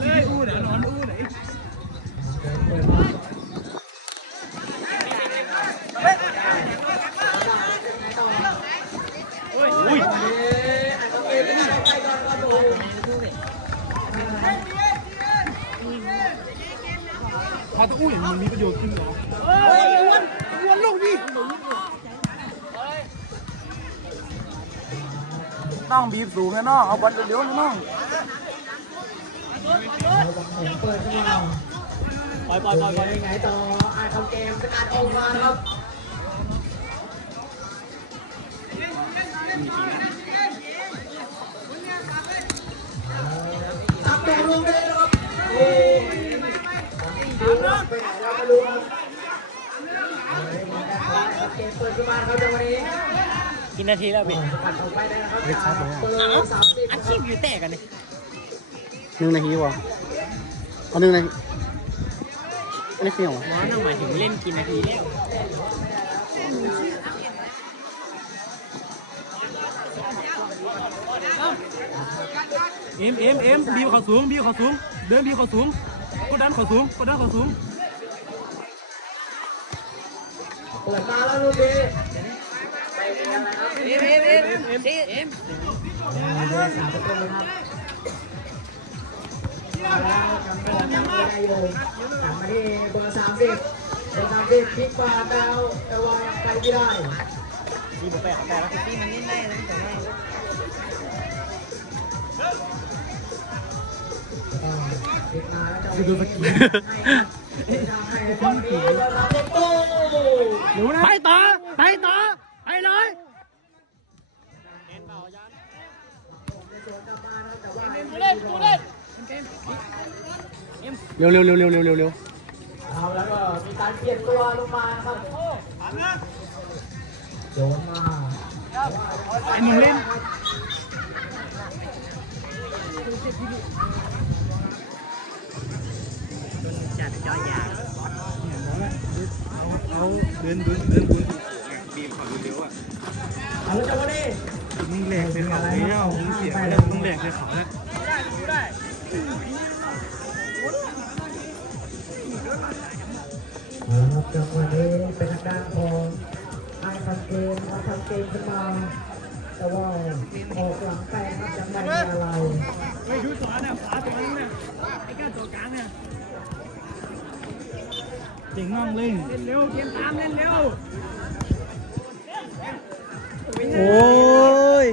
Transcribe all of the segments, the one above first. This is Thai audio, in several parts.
เลยอู้เดี๋ยวนอนอู้ไหนอุ้ยพาตะอู้อย่างมันมีประโยชน์ขึ้นเหรอ น้องบีบสูงนะน้องเอาบอลเร็วๆนะน้องเปิดขึ้นมาปล่อยปล่อยปล่อยปล่อยยังไงต่ออ่านคำเกมสกัดออกมาครับตับตัวลงเลยครับโอ้ยดูว่าไปไหนเราไม่รู้ครับเกมเปิดขึ้นมาครับจังหวะนี้ กินนาทีแล้วพี่สกัดออกไปได้นะครับจากเบอร์สามสิบอาชีพอยู่แตกกันเลยหนึ่งนาทีวะเอาหนึ่งนาทีอันนี้คืออย่างวะน้องหมายถึงเล่นกินนาทีแล้วเอ็มเอ็มเอ็มบีบเขาสูงบีบเขาสูง เดินบีบเขาสูงกดดันเขาสูงกดดันเขาสูงเปิดมาแล้วลูกนี้ เอ็มเอ็มเอ็มเอ็มเอ็มเบอร์สามปแล้วกำลังยังไม่ได้อยู่กลับมาที่เบอร์สามสิบเบอร์สามสิบพลิกมาดาวแต่ว่าไปไม่ได้บีบไปแต่ละทีมันเล่นได้นะแต่ว่าพลิกมาแล้วจะดู สกิลให้ทำให้คนนี้เบอร์สามประตูไปต่อไปต่อไปเลยเร็วเร็วเร็วเร็วเร็วเร็วเร็วเอาแล้วก็มีการเปลี่ยนตัวลงมาครับโยนมาไอ้มึงเล่นจัดจอยาเอาเดินเดินเดินบุญ บีบเขาเร็วอะเอาแล้วจังหวะนี้มึงแหลกเลยเขาเนี่ยมึงเสียแล้วมึงแหลกเลยเขาเนี่ยเอาละครับจังหวะนี้เป็นอาการของไอ้พันเกมครับพันเกมขึ้นมาแต่ว่าออกหลังแปลงครับยังไม่มีอะไรไม่ดูสอนเนี่ยขวาตรงนั้นเนี่ยไอ้ก้าตัวกลางเนี่ยเจ๋งมากเลยเล่นเร็วเกมตามเล่นเร็ว โอ้ย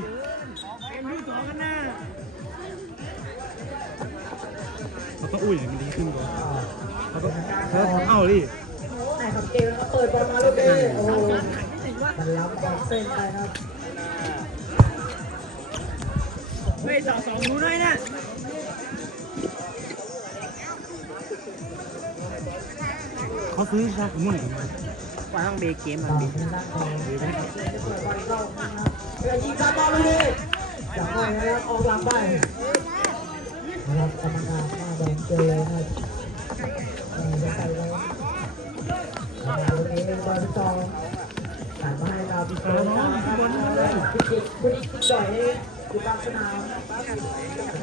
เกมดูสองกันนะเขาต้องอุ้ยมันดีขึ้นก่อนเขาเป็นอาการของเอาดิไอ้พันเกมครับเปิดบอลมาลูกนี้โอ้โหมันล้ำจากเส้นไปครับเฮ้ยสองสองดูหน่อยนะเขาซื้อชาขมุ่น ว่าต้องเบเกมมันต่อดิทางด้านของเปิดบอลเข้านะครับเพื่อยิงการบอลลูกนี้จากไปนะครับออกหลังไปนะครับกรรมการมาแดงเจอเลยนะครับจะไปแล้วลูกนี้เป็นบอลที่สองผ่านมาให้เราพี่โต้นะครับพี่กิ๊กคุณอีกจ่อยให้อยู่างสนาม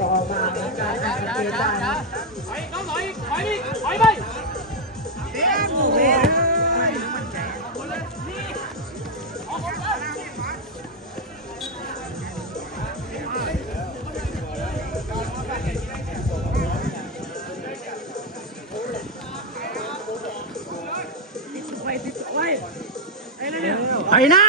ต่อมาเหมือนกันให้สังเกตได้นะไป นะ